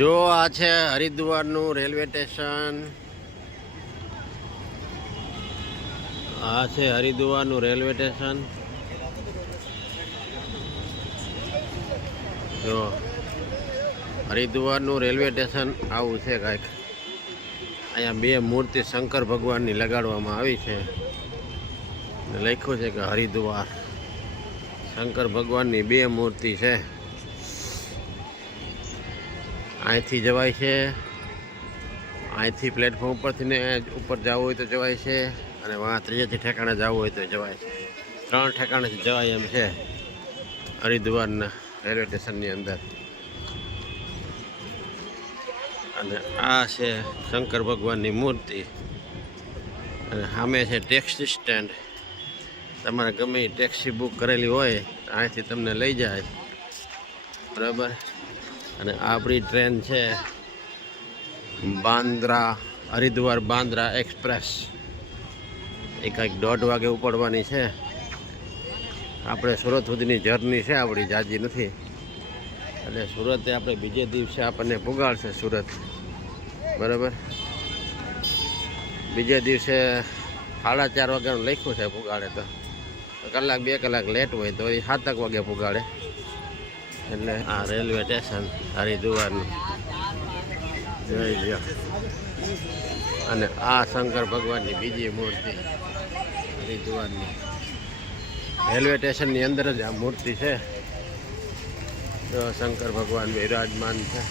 જો આ છે હરિદ્વારનું રેલવે સ્ટેશન. આ છે હરિદ્વારનું રેલવે સ્ટેશન. જો હરિદ્વારનું રેલવે સ્ટેશન આવું છે કાંઈક. અહીંયા બે મૂર્તિ શંકર ભગવાનની લગાડવામાં આવી છે. લખ્યું છે કે હરિદ્વાર. શંકર ભગવાનની બે મૂર્તિ છે. અહીંથી જવાય છે, અહીંથી પ્લેટફોર્મ ઉપરથી ને ઉપર જવું હોય તો જવાય છે, અને વાં ત્રીજેથી ઠેકાણે જવું હોય તો જવાય છે. 3 ઠેકાણેથી જવાય એમ છે હરિદ્વારના રેલવે સ્ટેશનની અંદર. અને આ છે શંકર ભગવાનની મૂર્તિ. અને સામે છે ટેક્સી સ્ટેન્ડ. તમારે ગમે એ ટેક્સી બુક કરેલી હોય અહીંથી તમને લઈ જાય, બરાબર. અને આપણી ટ્રેન છે બાંદ્રા હરિદ્વાર બાંદ્રા એક્સપ્રેસ. એ કંઈક 1:30 વાગે ઉપડવાની છે. આપણે સુરત સુધીની જર્ની છે આપણી, જાજી નથી. એટલે સુરતે આપણે બીજે દિવસે આપણને પુગાડશે સુરત, બરાબર. બીજે દિવસે 4:30 વાગ્યાનું લખ્યું છે પુગાડે. તો કલાક 2 કલાક લેટ હોય તો એ 7 વાગે પુગાડે. એટલે આ રેલવે સ્ટેશન હરિદ્વારનું જોઈ લો. અને આ શંકર ભગવાનની બીજી મૂર્તિ હરિદ્વારની રેલવે સ્ટેશનની અંદર જ આ મૂર્તિ છે. શંકર ભગવાન વિરાજમાન છે.